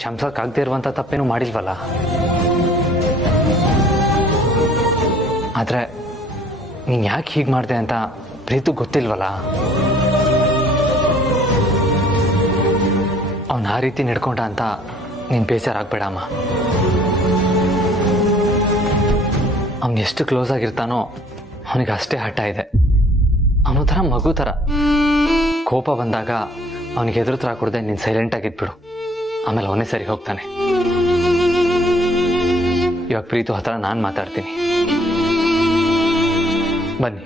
ಕ್ಷಮಿಸಕ್ಕಾಗದೇ ಇರುವಂತ ತಪ್ಪೇನು ಮಾಡಿಲ್ವಲ್ಲ. ಆದ್ರೆ ನೀನ್ ಯಾಕೆ ಹೀಗೆ ಮಾಡಿದೆ ಅಂತ ಪ್ರೀತು ಗೊತ್ತಿಲ್ವಲ್ಲ. ಅವನ್ ಆ ರೀತಿ ನಡ್ಕೊಂಡ ಅಂತ ನೀನ್ ಬೇಜಾರಾಗ್ಬೇಡಮ್ಮ. ಅವನ್ ಎಷ್ಟು ಕ್ಲೋಸ್ ಆಗಿರ್ತಾನೋ ಅವನಿಗೆ ಅಷ್ಟೇ ಹಠ ಇದೆ. ಅವನ ಥರ ಮಗು ಥರ. ಕೋಪ ಬಂದಾಗ ಅವನಿಗೆ ಎದುರು ತರ ಕೊಡದೆ ನೀನು ಸೈಲೆಂಟ್ ಆಗಿದ್ಬಿಡು, ಆಮೇಲೆ ಅವನೇ ಸರಿ ಹೋಗ್ತಾನೆ. ಇವಾಗ ಪ್ರೀತು ಹತ್ರ ನಾನು ಮಾತಾಡ್ತೀನಿ, ಬನ್ನಿ.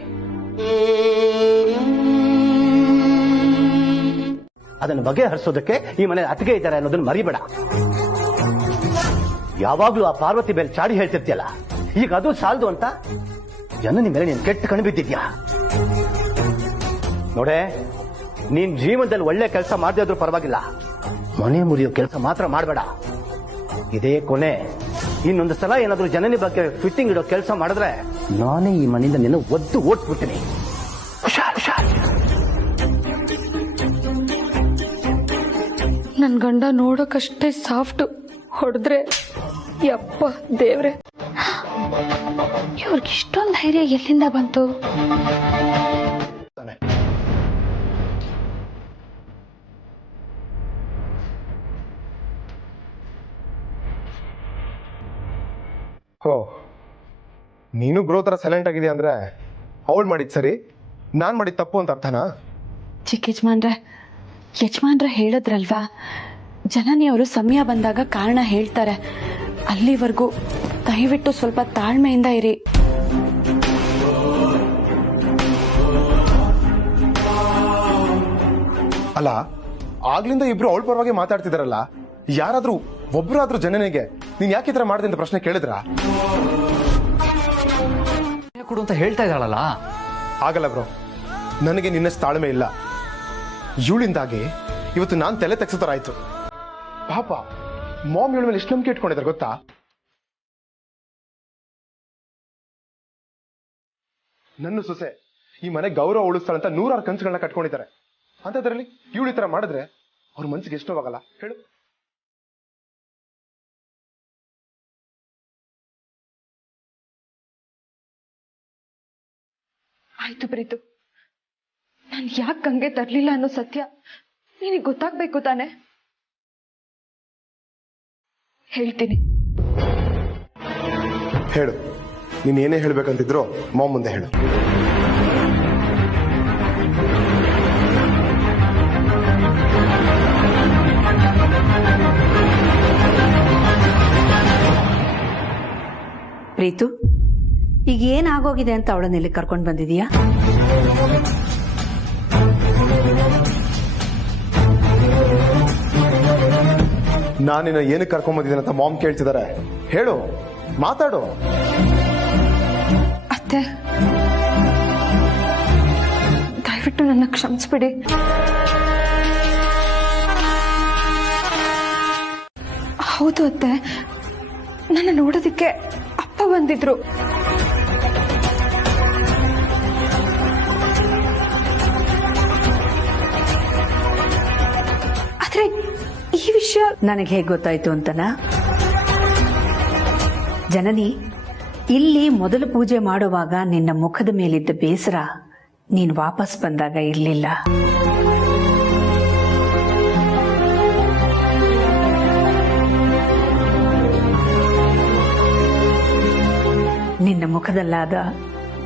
ಅದನ್ನು ಬಗೆಹರಿಸೋದಕ್ಕೆ ಈ ಮನೆ ಅತ್ತಿಗೆ ಇದ್ದಾರೆ ಅನ್ನೋದನ್ನ ಮರಿಬೇಡ. ಯಾವಾಗ್ಲೂ ಆ ಪಾರ್ವತಿ ಮೇಲೆ ಚಾಡಿ ಹೇಳ್ತಿರ್ತೀಯಲ್ಲ, ಈಗ ಅದು ಸಾಲದು ಅಂತ ಜನನಿ ಮೇಲೆ ನೀನು ಕೆಟ್ಟ ಕಣ್ಣು ಬಿದ್ದಿದ್ಯಾ ನೋಡೆ. ನೀನ್ ಜೀವನದಲ್ಲಿ ಒಳ್ಳೆ ಕೆಲಸ ಮಾಡದೇ ಇದ್ರೂ ಪರವಾಗಿಲ್ಲ, ಮನೆ ಮುರಿಯೋ ಕೆಲಸ ಮಾತ್ರ ಮಾಡಬೇಡ. ಇದೇ ಕೊನೆ. ಇನ್ನೊಂದು ಸಲ ಏನಾದ್ರೂ ಜನನಿ ಬಗ್ಗೆ ಫಿಟ್ಟಿಂಗ್ ಇಡೋ ಕೆಲಸ ಮಾಡಿದ್ರೆ ನಾನೇ ಈ ಮನೆಯಿಂದ ನಿನ್ನ ಒದ್ದು ಓಟ್ಬಿಡ್ತೀನಿ. ಹುಷಾರ್ ಹುಷಾರ್. ನನ್ ಗಂಡ ನೋಡೋಕಷ್ಟೇ ಸಾಫ್ಟ್, ಹೊಡೆದ್ರೆ ಯಪ್ಪ ದೇವ್ರೆ. ಇವ್ರಿಗೆ ಇಷ್ಟೊಂದು ಧೈರ್ಯ ಎಲ್ಲಿಂದ ಬಂತು? ಹೋ, ನೀನು ಬ್ರೋ ಥರ ಸೈಲೆಂಟ್ ಆಗಿದೆ ಅಂದ್ರೆ ಅವಳು ಮಾಡಿದ್ ಸರಿ, ನಾನು ಮಾಡಿದ ತಪ್ಪು ಅಂತ ಅರ್ಥನಾ? ಚಿಕ್ಕ ಯಜಮಾನ್ರೆ ಹೇಳಿದ್ರಲ್ವಾ, ಜನನಿ ಅವರು ಸಮಯ ಬಂದಾಗ ಕಾರಣ ಹೇಳ್ತಾರೆ. ಅಲ್ಲಿವರೆಗೂ ದಯವಿಟ್ಟು ಸ್ವಲ್ಪ ತಾಳ್ಮೆಯಿಂದ ಇರಿ. ಅಲ್ಲ, ಆಗ್ಲಿಂದ ಇಬ್ರು ಅವಳ ಪರವಾಗಿ ಮಾತಾಡ್ತಿದಾರಲ್ಲ, ಯಾರಾದ್ರೂ ಒಬ್ರಾದ್ರೂ ಜನನಿಗೆ ನೀನ್ ಯಾಕೆ ಈ ತರ ಮಾಡಿದೆ ಅಂತ ಪ್ರಶ್ನೆ ಕೇಳಿದ್ರಾ? ಕೊಡು ಅಂತ ಹೇಳ್ತಾ ಇದ್ದಾಳಲ್ಲ. ಆಗಲ್ಲ ಬ್ರೋ, ನನಗೆ ನಿನ್ನಷ್ಟು ತಾಳ್ಮೆ ಇಲ್ಲ. ಇವಳಿಂದಾಗಿ ಇವತ್ತು ನಾನ್ ತಲೆ ತೆಗ್ಸೋತರ ಆಯ್ತು. ಪಾಪ ಮಾಮ್ ಇವಳ ಮೇಲೆ ಎಷ್ಟು ನಂಬಿಕೆ ಇಟ್ಕೊಂಡಿದ್ದಾರೆ ಗೊತ್ತಾ? ನನ್ನ ಸೊಸೆ ಈ ಮನೆ ಗೌರವ ಉಳಿಸ್ತಾಳಂತ 100 ಕನಸುಗಳನ್ನ ಕಟ್ಕೊಂಡಿದ್ದಾರೆ. ಅಂತದ್ರಲ್ಲಿ ಇವಳು ಈ ತರ ಮಾಡಿದ್ರೆ ಅವ್ರ ಮನ್ಸಿಗೆ ಎಷ್ಟು ನೋವಾಗಲ್ಲ ಹೇಳು? ಆಯ್ತು ಪ್ರೀತು, ನಾನು ಯಾಕೆ ಗಂಗೆ ತರ್ಲಿಲ್ಲ ಅನ್ನೋ ಸತ್ಯ ನಿನಗೆ ಗೊತ್ತಾಗ್ಬೇಕು ತಾನೆ? ಹೇಳ್ತೀನಿ. ಹೇಳು, ನೀನ್ ಏನೇ ಹೇಳ್ಬೇಕಂತಿದ್ರು ಮಾಮ್ ಮುಂದೆ ಹೇಳು. ಪ್ರೀತು, ಈಗ ಏನಾಗೋಗಿದೆ ಅಂತ ಅವಳನ್ನ ಇಲ್ಲಿ ಕರ್ಕೊಂಡು ಬಂದಿದೀಯಾ? ನಾನಿನ್ನ ಏನಕ್ಕೆ ಕರ್ಕೊಂಡ್ ಬಂದಿದ್ದೇನೆ ಅಂತ ಮಾಮ್ ಕೇಳ್ತಿದ್ದಾರೆ. ಹೇಳು, ಮಾತಾಡು. ಅತ್ತೆ, ದಯವಿಟ್ಟು ನನ್ನ ಕ್ಷಮಿಸ್ಬಿಡಿ. ಹೌದು ಅತ್ತೆ, ನನ್ನ ನೋಡೋದಿಕ್ಕೆ ಅಪ್ಪ ಬಂದಿದ್ರು. ಆದ್ರೆ ಈ ವಿಷಯ ನನಗೆ ಹೇಗೆ ಗೊತ್ತಾಯ್ತು ಅಂತನಾ? ಜನನಿ, ಇಲ್ಲಿ ಮೊದಲು ಪೂಜೆ ಮಾಡುವಾಗ ನಿನ್ನ ಮುಖದ ಮೇಲಿದ್ದ ಬೇಸರ ನೀನು ವಾಪಸ್ ಬಂದಾಗ ಇರಲಿಲ್ಲ. ನಿನ್ನ ಮುಖದಲ್ಲಾದ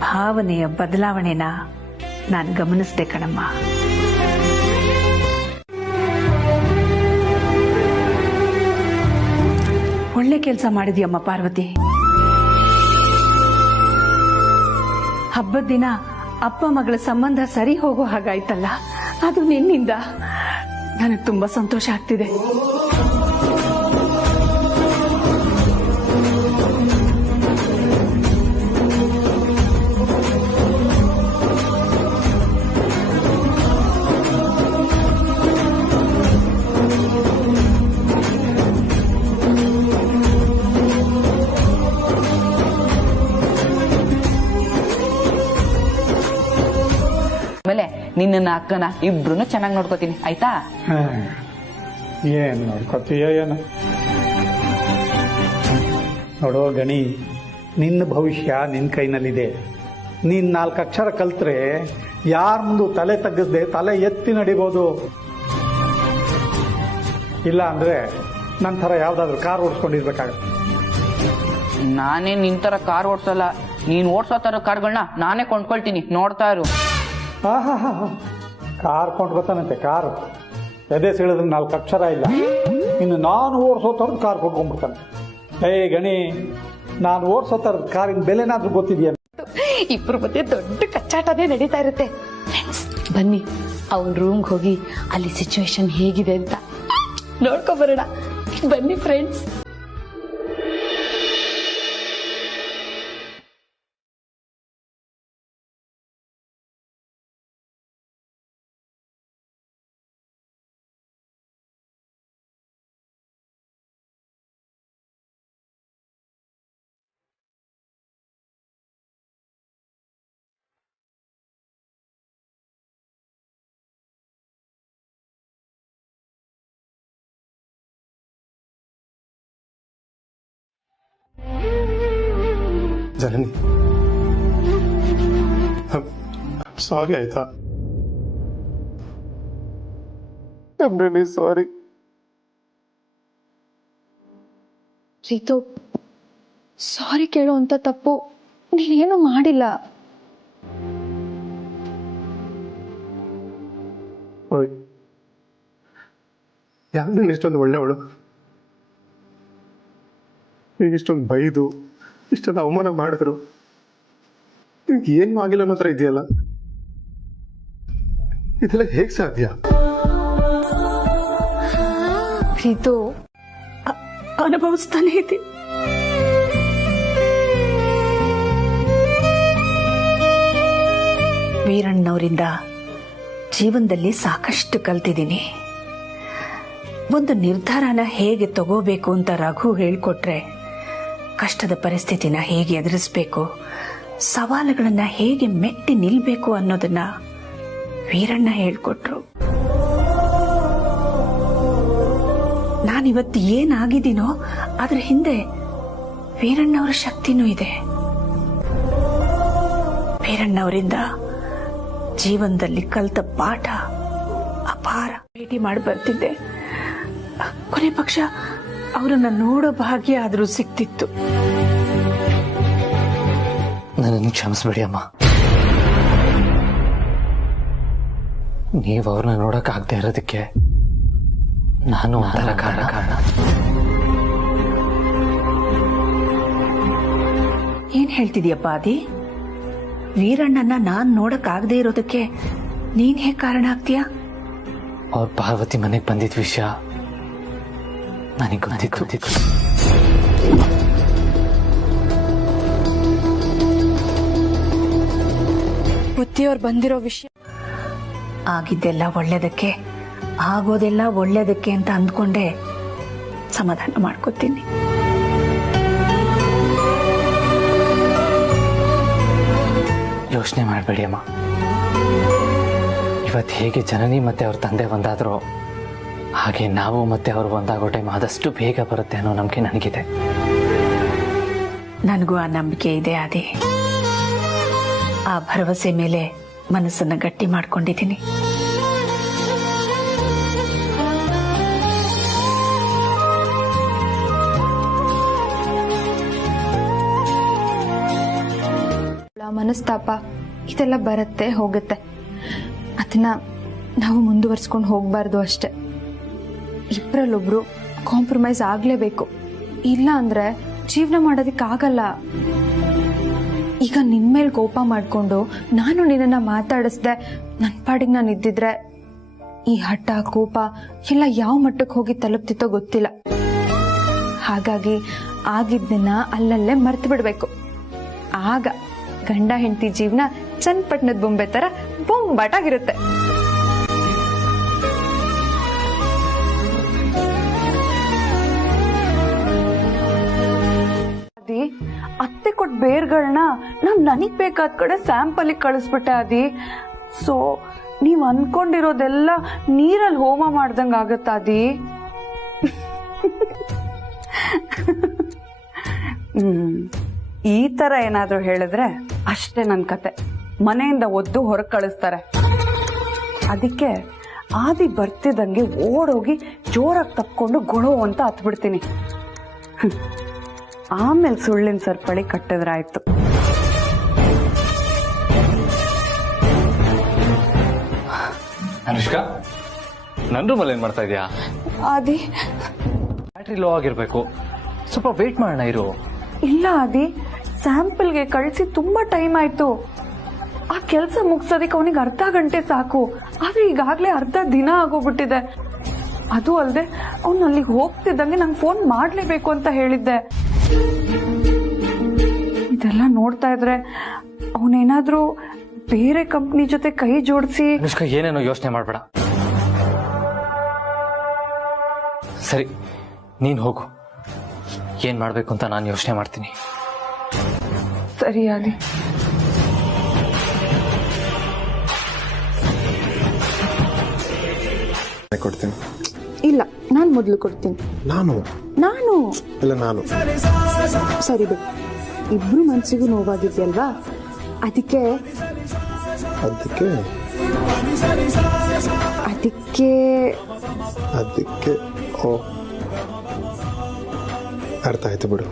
ಭಾವನೆಯ ಬದಲಾವಣೆನ ನಾನು ಗಮನಿಸಿದೆ ಕಣಮ್ಮ. ಒಳ್ಳೆ ಕೆಲಸ ಮಾಡಿದ್ಯಮ್ಮ ಪಾರ್ವತಿ. ಹಬ್ಬದ ದಿನ ಅಪ್ಪ ಮಗಳ ಸಂಬಂಧ ಸರಿ ಹೋಗೋ ಹಾಗಾಯ್ತಲ್ಲ, ಅದು ನಿನ್ನಿಂದ. ನನಗೆ ತುಂಬಾ ಸಂತೋಷ ಆಗ್ತಿದೆ. ಆಮೇಲೆ ನಿನ್ನ ಅಕ್ಕನ ಇಬ್ರು ಚೆನ್ನಾಗಿ ನೋಡ್ಕೋತೀನಿ, ಆಯ್ತಾ? ಏನು ನೋಡ್ಕೊತೀಯ ಏನು? ನೋಡೋ ಗಣಿ, ನಿನ್ನ ಭವಿಷ್ಯ ನಿನ್ನ ಕೈನಲ್ಲಿದೆ. ನೀನು 4 ಅಕ್ಷರ ಕಲ್ತ್ರೆ ಯಾರ ಮುಂದೆ ತಲೆ ತಗ್ಗಿಸ್ದೆ ತಲೆ ಎತ್ತಿ ನಡಿಬೋದು. ಇಲ್ಲ ಅಂದರೆ ನನ್ನ ಥರ ಯಾವುದಾದ್ರೂ ಕಾರ್ ಓಡಿಸ್ಕೊಂಡಿರ್ಬೇಕಾಗತ್ತೆ. ನಾನೇ ನಿನ್ ತರ ಕಾರ್ ಓಡ್ಸಲ್ಲ. ನೀನ್ ಓಡ್ಸೋ ತರ ಕಾರ್ಗಳನ್ನ ನಾನೇ ಕೊಂಡ್ಕೊಳ್ತೀನಿ, ನೋಡ್ತಾ ಇರು. ಕಾರ್ ಕೊಂಡ್ಕೊತಾನಂತೆ. ಕಾರು ಎದೆ ಸೀಳಿದ್ರೆ 4 ಅಕ್ಷರ ಇಲ್ಲ. ಇನ್ನು ನಾನು ಓಡಿಸೋ ಥರದ ಕಾರ್ ಕೊಂಡ್ಕೊಂಡ್ಬಿಡ್ತಾನೆ. ಗಣಿ, ನಾನು ಓಡಿಸೋ ಥರದ ಕಾರಿನ ಬೆಲೆನಾದ್ರೂ ಗೊತ್ತಿದೆಯಾ? ಇಬ್ರು ಮಧ್ಯೆ ದೊಡ್ಡ ಕಚ್ಚಾಟನೇ ನಡೀತಾ ಇರುತ್ತೆ. ಬನ್ನಿ ಅವ್ನ ರೂಮ್ಗೆ ಹೋಗಿ ಅಲ್ಲಿ ಸಿಚುವೇಶನ್ ಹೇಗಿದೆ ಅಂತ ನೋಡ್ಕೊಬರೋಣ. ಬನ್ನಿ ಫ್ರೆಂಡ್ಸ್. ಜನನಿ, ಸಾರಿ ಆಯ್ತಾ? ಸಾರಿ. ರೀತು, ಸಾರಿ ಕೇಳೋ ಅಂತ ತಪ್ಪು ನೀನೇನು ಮಾಡಿಲ್ಲ. ಯಾರು ಇಷ್ಟೊಂದು ಒಳ್ಳೆಯವಳು? ಇಷ್ಟೊಂದು ಬೈದು ಇಷ್ಟೊಂದು ಅವಮಾನ ಮಾಡಿದ್ರು, ನಿಮ್ಗೆ ಏನು ಆಗಿಲ್ಲ ಅನ್ನೋ ಥರ ಇದೆಯಲ್ಲ, ಇದೆಲ್ಲ ಹೇಗೆ ಸಾಧ್ಯ? ರೀತು, ಅನುಭವಿಸ್ತಾನೆ ಇದ್ದೀನಿ. ವೀರಣ್ಣನವರಿಂದ ಜೀವನದಲ್ಲಿ ಸಾಕಷ್ಟು ಕಲ್ತಿದ್ದೀನಿ. ಒಂದು ನಿರ್ಧಾರನ ಹೇಗೆ ತಗೋಬೇಕು ಅಂತ ರಘು ಹೇಳ್ಕೊಟ್ರೆ, ಕಷ್ಟದ ಪರಿಸ್ಥಿತಿನ ಹೇಗೆ ಎದುರಿಸ್ಬೇಕು, ಸವಾಲುಗಳನ್ನ ಹೇಗೆ ಮೆಟ್ಟಿ ನಿಲ್ಬೇಕು ಅನ್ನೋದನ್ನ ವೀರಣ್ಣ ಹೇಳ್ಕೊಟ್ರು. ನಾನಿವತ್ತು ಏನಾಗಿದ್ದೀನೋ ಅದ್ರ ಹಿಂದೆ ವೀರಣ್ಣವರ ಶಕ್ತಿನೂ ಇದೆ. ವೀರಣ್ಣವರಿಂದ ಜೀವನದಲ್ಲಿ ಕಲಿತ ಪಾಠ ಅಪಾರ. ಭೇಟಿ ಮಾಡಿ ಬರ್ತಿದ್ದೆ, ಕೊನೆ ಪಕ್ಷ ಅವರನ್ನ ನೋಡೋ ಭಾಗ್ಯ ಆದ್ರೂ ಸಿಕ್ತಿತ್ತು. ನನ್ನನ್ನು ಕ್ಷಮಿಸ್ಬಿಡಿ ಅಮ್ಮ. ನೀವು ಅವ್ರನ್ನ ನೋಡೋಕ್ಕಾಗದೆ ಇರೋದಕ್ಕೆ ನಾನು ಒಂಥರ ಕಾರಣ. ಏನ್ ಹೇಳ್ತಿದ್ಯಪ್ಪ ಆದಿ? ವೀರಣ್ಣನ ನಾನ್ ನೋಡಕ್ಕಾಗದೆ ಇರೋದಕ್ಕೆ ನೀನ್ ಹೇಗೆ ಕಾರಣ ಆಗ್ತೀಯಾ? ಅವ್ರ ಪಾರ್ವತಿ ಮನೆಗೆ ಬಂದಿದ್ದ ವಿಷಯ ನನಗೆ ಗೊತ್ತಿತ್ತು. ಬುದ್ಧಿಯವ್ರು ಬಂದಿರೋ ವಿಷಯ ಆಗಿದ್ದೆಲ್ಲ ಒಳ್ಳೇದಕ್ಕೆ, ಆಗೋದೆಲ್ಲ ಒಳ್ಳೇದಕ್ಕೆ ಅಂತ ಅಂದ್ಕೊಂಡೆ ಸಮಾಧಾನ ಮಾಡ್ಕೋತೀನಿ. ಯೋಚನೆ ಮಾಡಬೇಡಿ ಅಮ್ಮ. ಇವತ್ತು ಹೇಗೆ ಜನನಿ ಮತ್ತೆ ಅವ್ರ ತಂದೆ ಒಂದಾದ್ರೋ ಹಾಗೆ ನಾವು ಮತ್ತೆ ಅವ್ರು ಒಂದಾಗೋ ಟೈಮ್ ಆದಷ್ಟು ಬೇಗ ಬರುತ್ತೆ ಅನ್ನೋ ನಂಬಿಕೆ ನನಗಿದೆ. ನನಗೂ ಆ ನಂಬಿಕೆ ಇದೆ ಆದಿ. ಆ ಭರವಸೆ ಮೇಲೆ ಮನಸ್ಸನ್ನ ಗಟ್ಟಿ ಮಾಡ್ಕೊಂಡಿದ್ದೀನಿ. ಮನಸ್ತಾಪ ಇದೆಲ್ಲ ಬರುತ್ತೆ ಹೋಗುತ್ತೆ, ಅದನ್ನ ನಾವು ಮುಂದುವರ್ಸ್ಕೊಂಡು ಹೋಗ್ಬಾರ್ದು ಅಷ್ಟೆ. ಇಬ್ಬರಲ್ಲೊಬ್ರು ಕಾಂಪ್ರಮೈಸ್ ಆಗ್ಲೇಬೇಕು, ಇಲ್ಲ ಅಂದ್ರೆ ಜೀವನ ಮಾಡೋದಕ್ಕಾಗಲ್ಲ. ಈಗ ನಿನ್ ಮೇಲೆ ಕೋಪ ಮಾಡ್ಕೊಂಡು ನಾನು ನಿನ್ನ ಮಾತಾಡಿಸ್ದೆ ನನ್ ಪಾಡಿಗೆ ನಾನು ಇದ್ದಿದ್ರೆ ಈ ಹಠ ಕೋಪ ಎಲ್ಲ ಯಾವ ಮಟ್ಟಕ್ಕೆ ಹೋಗಿ ತಲುಪ್ತಿತ್ತೋ ಗೊತ್ತಿಲ್ಲ. ಹಾಗಾಗಿ ಆಗಿದ್ದನ್ನ ಅಲ್ಲಲ್ಲೇ ಮರ್ತು ಬಿಡ್ಬೇಕು. ಆಗ ಗಂಡ ಹೆಂಡತಿ ಜೀವನ ಚನ್ನಪಟ್ಟಣದ ಬೊಂಬೆ ತರ ಬೊಂಬಾಟಾಗಿರುತ್ತೆ. ಅತ್ತೆ ಕೊಟ್ಟು ಬೇರ್ಗಳನ್ನ ನನಗ್ ಬೇಕಾದ ಕಡೆ ಸ್ಯಾಂಪಲ್ ಕಳಿಸ್ಬಿಟ್ಟೆ ಆದಿ. ಸೊ ನೀವ್ ಅನ್ಕೊಂಡಿರೋದೆಲ್ಲ ನೀರಲ್ಲಿ ಹೋಮ ಮಾಡ್ದಂಗ ಆಗತ್ತಾದಿ. ಈ ತರ ಏನಾದ್ರೂ ಹೇಳಿದ್ರೆ ಅಷ್ಟೇ ನನ್ ಕತೆ. ಮನೆಯಿಂದ ಒದ್ದು ಹೊರಗೆ ಕಳಿಸ್ತಾರೆ. ಅದಕ್ಕೆ ಆದಿ ಬರ್ತಿದ್ದಂಗೆ ಓಡೋಗಿ ಜೋರಾಗಿ ತಪ್ಕೊಂಡು ಗೊಳೋ ಅಂತ ಹತ್ಬಿಡ್ತೀನಿ. ಆಮೇಲೆ ಸುಳ್ಳಿನ ಸರ್ಪಳಿ ಕಟ್ಟಿದ್ರಾಯ್ತು. ಅನುಷ್ಕಾ, ನನ್ನ ರೂಮಲ್ಲಿ ಏನ್ ಮಾಡ್ತಾ ಇದೀಯಾ? ಆದಿ, ಬ್ಯಾಟ್ರಿ ಲೋ ಆಗಿರ್ಬೇಕು, ಸ್ವಲ್ಪ ವೇಟ್ ಮಾಡೋಣ ಇರು. ಇಲ್ಲ ಆದಿ, ಸ್ಯಾಂಪಲ್ಗೆ ಕಳಿಸಿ ತುಂಬಾ ಟೈಮ್ ಆಯ್ತು. ಆ ಕೆಲಸ ಮುಗಿಸೋದಕ್ಕೆ ಅವನಿಗೆ ಅರ್ಧ ಗಂಟೆ ಸಾಕು. ಆದ್ರೆ ಈಗಾಗ್ಲೇ ಅರ್ಧ ದಿನ ಆಗೋಗ್ಬಿಟ್ಟಿದೆ. ಅದು ಅಲ್ಲದೆ ಅವ್ನು ಅಲ್ಲಿಗೆ ಹೋಗ್ತಿದ್ದಂಗೆ ನಂಗೆ ಫೋನ್ ಮಾಡ್ಲೇಬೇಕು ಅಂತ ಹೇಳಿದ್ದೆ. ಇದೆಲ್ಲ ನೋಡ್ತಾ ಇದ್ರೆ ಅವನೇನಾದ್ರೂ ಬೇರೆ ಕಂಪ್ನಿ ಜೊತೆ ಕೈ ಜೋಡಿಸಿ. ಅನುಷ್ಕಾ, ಏನೇನೋ ಯೋಚನೆ ಮಾಡ್ಬೇಡ. ಸರಿ, ನೀನ್ ಹೋಗು. ಏನ್ ಮಾಡ್ಬೇಕು ಅಂತ ನಾನು ಯೋಚನೆ ಮಾಡ್ತೀನಿ. ಸರಿ ಆದಿ. ಕೊಡ್ತೀನಿ. ಇಲ್ಲ, ನಾನು ಮೊದಲು ಕೊಡ್ತೀನಿ. ನಾನು ಇಲ್ಲ ನಾನು. ಸರಿ ಬಿಡು, ಇಬ್ರು ಮನ್ಸಿಗೂ ನೋವಾಗಿದ್ಯಲ್ವಾ, ಅದಕ್ಕೆ ಓ, ಅರ್ಥ ಆಯ್ತು ಬಿಡು.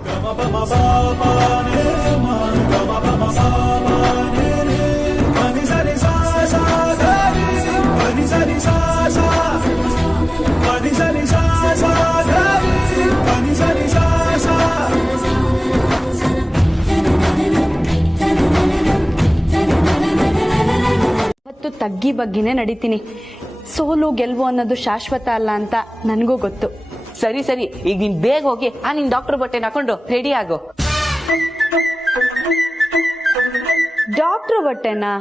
ಮತ್ತು ತಗ್ಗಿ ಬಗ್ಗಿನೇ ನಡೀತೀನಿ. ಸೋಲು ಗೆಲ್ವು ಅನ್ನೋದು ಶಾಶ್ವತ ಅಲ್ಲ ಅಂತ ನನಗೂ ಗೊತ್ತು. ಸರಿ ಸರಿ, ಈಗ ನೀನ್ ಬೇಗ ಹೋಗಿ ನಿನ್ ಡಾಕ್ಟರ್ ಬಟ್ಟೆನ ಹಾಕೊಂಡು ರೆಡಿ ಆಗು. ಡಾಕ್ಟ್ರು ಬಟ್ಟೆನಾ?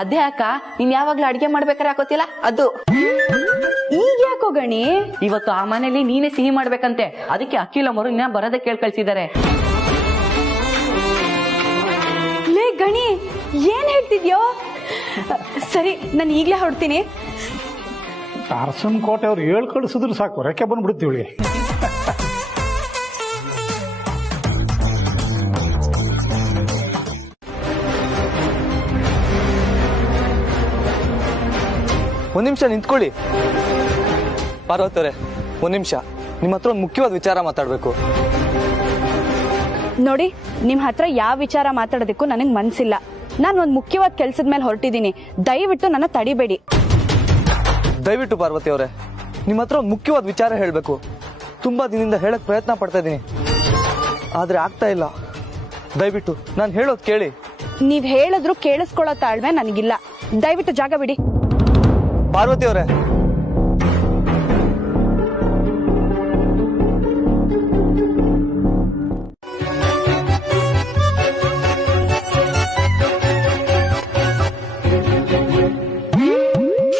ಅದೇ ಅಕ್ಕ, ನೀನ್ ಯಾವಾಗ್ಲೂ ಅಡ್ಗೆ ಮಾಡ್ಬೇಕಾರೆ ಹಾಕೋತಿಲ್ಲ ಅದು. ಈಗ ಯಾಕೋ ಗಣಿ? ಇವತ್ತು ಆ ಮನೇಲಿ ನೀನೇ ಸಿಹಿ ಮಾಡ್ಬೇಕಂತೆ. ಅದಕ್ಕೆ ಅಖಿಲ ಮರು ಇನ್ನ ಬರೋದೇ ಕೇಳ್ ಕಳ್ಸಿದ್ದಾರೆ. ಲೇ ಗಣಿ, ಏನ್ ಹೇಳ್ತಿದ್ಯೋ? ಸರಿ, ನಾನು ಈಗ್ಲೇ ಹೊರಡ್ತೀನಿ. ಅರಸನ್ ಕೋಟೆ ಅವ್ರು ಹೇಳ್ ಕಳಿಸಿದ್ರು ಸಾಕು, ರೆಕ್ಕೆ ಬಂದ್ಬಿಡುತ್ತೆ ಇವಳಿಗೆ. ಒಂದ್ ನಿಮಿಷ ನಿಂತ್ಕೊಳ್ಳಿ. ಪಾರ್ವತವ್ರೆ, ಒಂದ್ ನಿಮಿಷ, ನಿಮ್ಮ ಹತ್ರ ಒಂದು ಮುಖ್ಯವಾದ ವಿಚಾರ ಮಾತಾಡ್ಬೇಕು. ನೋಡಿ, ನಿಮ್ ಹತ್ರ ಯಾವ ವಿಚಾರ ಮಾತಾಡೋದಕ್ಕೂ ನನಗ್ ಮನ್ಸಿಲ್ಲ. ನಾನು ಒಂದ್ ಮುಖ್ಯವಾದ ಕೆಲ್ಸದ ಮೇಲೆ ಹೊರಟಿದ್ದೀನಿ. ದಯವಿಟ್ಟು ನನ್ನ ತಡಿಬೇಡಿ. ದಯವಿಟ್ಟು ಪಾರ್ವತಿ ಅವರೇ, ನಿಮ್ಮ ಹತ್ರ ಒಂದು ಮುಖ್ಯವಾದ ವಿಚಾರ ಹೇಳ್ಬೇಕು. ತುಂಬಾ ದಿನದಿಂದ ಹೇಳಕ್ ಪ್ರಯತ್ನ ಪಡ್ತಾ ಇದ್ದೀನಿ, ಆದ್ರೆ ಆಗ್ತಾ ಇಲ್ಲ. ದಯವಿಟ್ಟು ನಾನು ಹೇಳೋದ್ ಕೇಳಿ. ನೀವ್ ಹೇಳಿದ್ರು ಕೇಳಿಸ್ಕೊಳ್ಳೋ ತಾಳ್ಮೆ ನನಗಿಲ್ಲ. ದಯವಿಟ್ಟು ಜಾಗ ಬಿಡಿ. ಪಾರ್ವತಿ ಅವರೇ,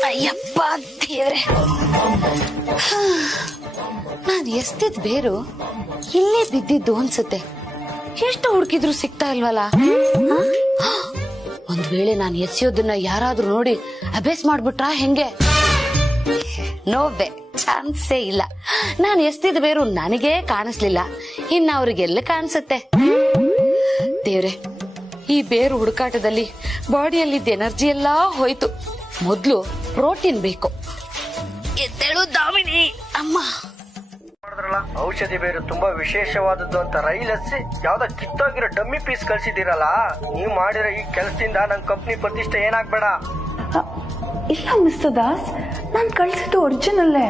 ಅಯ್ಯಪ್ಪ ದೇವ್ರೆ, ನಾನ್ ಎಸ್ತಿದ್ ಬೇರು ಇಲ್ಲೇ ಬಿದ್ದಿದ್ದು ಅನ್ಸುತ್ತೆ. ಎಷ್ಟು ಹುಡುಕಿದ್ರು ಸಿಗ್ತಾ ಇಲ್ವಲ್ಲ. ಒಂದ್ ವೇಳೆ ನಾನು ಎಸೆಯೋದನ್ನ ಯಾರಾದ್ರೂ ನೋಡಿ ಅಭ್ಯಾಸ ಮಾಡ್ಬಿಟ್ರ ಹೆಂಗೆ? ನೋವೆ, ಚಾನ್ಸೇ ಇಲ್ಲ. ನಾನು ಎಸ್ತಿದ್ ಬೇರು ನನಗೇ ಕಾಣಿಸ್ಲಿಲ್ಲ, ಇನ್ನ ಅವ್ರಿಗೆಲ್ಲ ಕಾಣಿಸುತ್ತೆ. ದೇವ್ರೆ, ಈ ಬೇರು ಹುಡುಕಾಟದಲ್ಲಿ ಬಾಡಿಯಲ್ಲಿದ್ದ ಎನರ್ಜಿ ಎಲ್ಲಾ ಹೋಯ್ತು. ಮೊದ್ಲು ಪ್ರೋಟೀನ್ ಬೇಕು. ಎದ್ದೇಳು ದಾಮಿನಿ ಅಮ್ಮ. ಔಷಧಿ ಬೇರು ತುಂಬಾ ವಿಶೇಷವಾದದ್ದು ಅಂತ ರೈಲಸ್ಸಿ ಯಾವ್ದೋ ಕಿತ್ತೋಗಿರೋ ಡಮ್ಮಿ ಪೀಸ್ ಕಳ್ಸಿದಿರಲ್ಲ. ನೀವು ಮಾಡಿರೋ ಈ ಕೆಲಸದಿಂದ ನನ್ ಕಂಪ್ನಿ ಪ್ರತಿಷ್ಠೆ ಏನಾಗ್ಬೇಡ. ಇಲ್ಲ ಮಿಸ್ಟರ್ ದಾಸ್, ನಾನ್ ಕಳ್ಸಿದ್ದು ಒರಿಜಿನಲ್ಲೇ.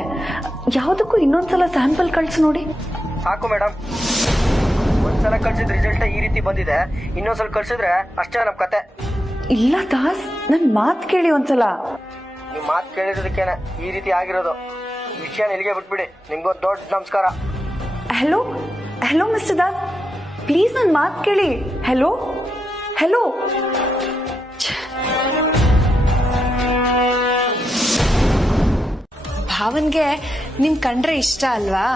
ಯಾವ್ದಕ್ಕೂ ಇನ್ನೊಂದ್ಸಲ ಸ್ಯಾಂಪಲ್ ಕಳ್ಸಿ ನೋಡಿ. ಸಾಕು ಮೇಡಮ್, ಒಂದ್ಸಲ ಕಳ್ಸಿದ ರಿಸಲ್ಟ್ ಈ ರೀತಿ ಬಂದಿದೆ. ಇನ್ನೊಂದ್ಸಲ ಕಳ್ಸಿದ್ರೆ ಅಷ್ಟೇ ನಮ್ ಕತೆ. ಇಲ್ಲ ದಾಸ್, ನನ್ ಮಾತ್ ಕೇಳಿ ಒಂದ್ಸಲ. ನಿಮ್ ಮಾತ್ ಕೇಳಿರೋದಕ್ಕೇನೆ ಈ ರೀತಿ ಆಗಿರೋದು. ವಿಷಯ ಇಲ್ಲಿಗೆ ಬಿಟ್ಬಿಡಿ. ನಿಮ್ಗೊಂದು ದೊಡ್ಡ ನಮಸ್ಕಾರ. Hello hello mister Das, please ನನ್ ಮಾತ್ ಕೇಳಿ. Hello hello. ಭಾವನ್ಗೆ ನಿಮ್ ಕಂಡ್ರೆ ಇಷ್ಟ ಅಲ್ವಾ?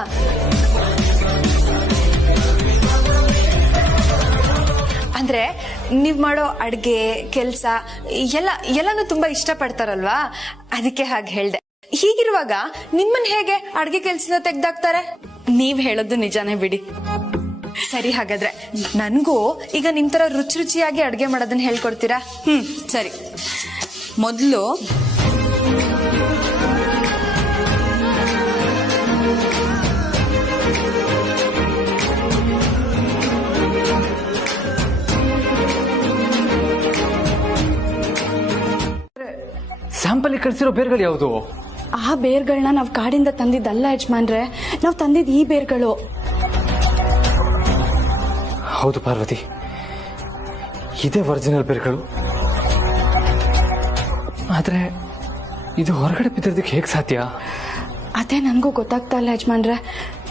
ಅಂದ್ರೆ ನೀವ್ ಮಾಡೋ ಅಡ್ಗೆ ಕೆಲ್ಸ ಎಲ್ಲಾನು ತುಂಬಾ ಇಷ್ಟ ಪಡ್ತಾರಲ್ವಾ, ಅದಕ್ಕೆ ಹಾಗೆ ಹೇಳ್ದೆ. ಹೀಗಿರುವಾಗ ನಿಮ್ಮನ್ ಹೇಗೆ ಅಡ್ಗೆ ಕೆಲ್ಸನ ತೆಗ್ದಾಕ್ತಾರೆ? ನೀವ್ ಹೇಳೋದು ನಿಜಾನೇ ಬಿಡಿ. ಸರಿ, ಹಾಗಾದ್ರೆ ನನ್ಗೂ ಈಗ ನಿಮ್ ತರ ರುಚಿ ರುಚಿಯಾಗಿ ಅಡ್ಗೆ ಮಾಡೋದನ್ನ ಹೇಳ್ಕೊಡ್ತೀರಾ? ಸರಿ. ಮೊದಲು ಸ್ಯಾಂಪಲ್ ಕಳಿಸಿರೋ ಬೇರ್ಗಳು ಯಾವುದು? ಆ ಬೇರ್ಗಳನ್ನ ನಾವ್ ಕಾಡಿಂದ ತಂದಿದ್ದಲ್ಲ ಯಜಮಾನ್ರೆ, ನಾವ್ ತಂದಿದ್ ಈ ಬೇರ್ಗಳು. ಹೌದು ಪಾರ್ವತಿ, ಇದೇ ಒರಿಜಿನಲ್ ಬೇರ್ಗಳು. ಆದ್ರೆ ಇದು ಹೊರಗಡೆ ಬಿದ್ದಿದ್ದಕ್ಕೆ ಹೇಗ್ ಸಾಧ್ಯ? ಅದೇ ನನ್ಗೂ ಗೊತ್ತಾಗ್ತಾ ಇಲ್ಲ ಯಜಮಾನ್ರೆ.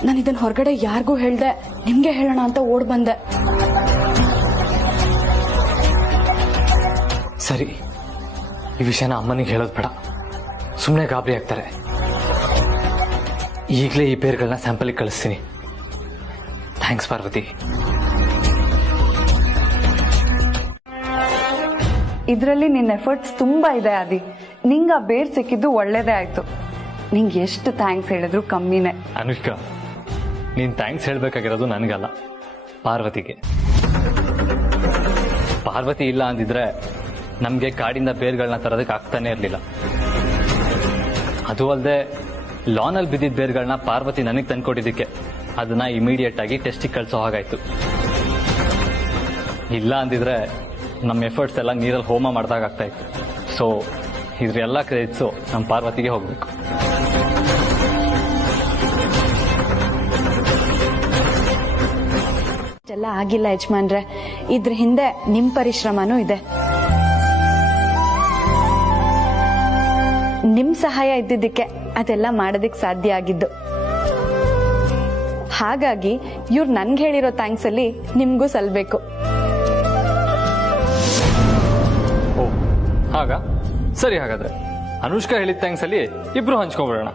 ನಾನು ಇದನ್ನ ಹೊರಗಡೆ ಯಾರಿಗೂ ಹೇಳ್ದೆ, ನಿಮ್ಗೆ ಹೇಳೋಣ ಅಂತ ಓಡ್ ಬಂದೆ. ಸರಿ, ಈ ವಿಷಯನ ಅಮ್ಮನಿಗೆ ಹೇಳೋದು ಬೇಡ, ಸುಮ್ಮನೆ ಗಾಬರಿ ಆಗ್ತಾರೆ. ಈಗಲೇ ಈ ಬೇರ್ಗಳನ್ನ ಸ್ಯಾಂಪಲ್ಗೆ ಕಳಿಸ್ತೀನಿ. ಥ್ಯಾಂಕ್ಸ್ ಪಾರ್ವತಿ. ಇದ್ರಲ್ಲಿ ನಿನ್ನ ಎಫರ್ಟ್ಸ್ ತುಂಬಾ ಇದೆ ಆದಿ. ನಿಂಗೆ ಆ ಬೇರ್ ಸಿಕ್ಕಿದ್ದು ಒಳ್ಳೇದೇ ಆಯ್ತು. ನಿಂಗೆ ಎಷ್ಟು ಥ್ಯಾಂಕ್ಸ್ ಹೇಳಿದ್ರು ಕಮ್ಮಿನೇ. ಅನುಷ್ಕಾ, ನೀನ್ ಥ್ಯಾಂಕ್ಸ್ ಹೇಳ್ಬೇಕಾಗಿರೋದು ನನಗಲ್ಲ, ಪಾರ್ವತಿಗೆ. ಪಾರ್ವತಿ ಇಲ್ಲ ಅಂದಿದ್ರೆ ನಮ್ಗೆ ಕಾಡಿಂದ ಬೇರ್ಗಳನ್ನ ತರೋದಕ್ಕೆ ಆಗ್ತಾನೆ ಇರಲಿಲ್ಲ. ಅದು ಅಲ್ಲದೆ ಲಾನಲ್ಲಿ ಬಿದ್ದಿದ್ದ ಬೇರ್ಗಳನ್ನ ಪಾರ್ವತಿ ನನಗೆ ತಂದ್ಕೊಟ್ಟಿದ್ದಕ್ಕೆ ಅದನ್ನ ಇಮಿಡಿಯೇಟ್ ಆಗಿ ಟೆಸ್ಟಿಗೆ ಕಳಿಸೋ ಹಾಗಾಯ್ತು. ಇಲ್ಲ ಅಂದಿದ್ರೆ ನಮ್ಮ ಎಫರ್ಟ್ಸ್ ಎಲ್ಲ ನೀರಲ್ಲಿ ಹೋಮ ಮಾಡಿದಾಗ ಆಗ್ತಾ ಇತ್ತು. ಸೊ ಇದ್ರೆಲ್ಲ ಕ್ರೆಡಿಟ್ಸು ನಮ್ಮ ಪಾರ್ವತಿಗೆ ಹೋಗ್ಬೇಕು. ಎಲ್ಲ ಆಗಿಲ್ಲ ಯಜಮಾನ್ರೆ, ಇದ್ರ ಹಿಂದೆ ನಿಮ್ ಪರಿಶ್ರಮನೂ ಇದೆ. ನಿಮ್ ಸಹಾಯ ಇದ್ದಿದ್ದಕ್ಕೆ ಅದೆಲ್ಲ ಮಾಡೋದಕ್ಕೆ ಸಾಧ್ಯ ಆಗಿದ್ದು. ಹಾಗಾಗಿ ಇವ್ರು ನನ್ಗೆ ಹೇಳಿರೋ ಥ್ಯಾಂಕ್ಸ್ ಅಲ್ಲಿ ನಿಮ್ಗೂ ಸಲ್ಬೇಕು. ಓ ಹಾಗ ಸರಿ, ಹಾಗಾದ್ರೆ ಅನುಷ್ಕಾ ಹೇಳಿದ ಥ್ಯಾಂಕ್ಸ್ ಅಲ್ಲಿ ಇಬ್ರು ಹಂಚ್ಕೊಂಡ್ಬಿಡೋಣ.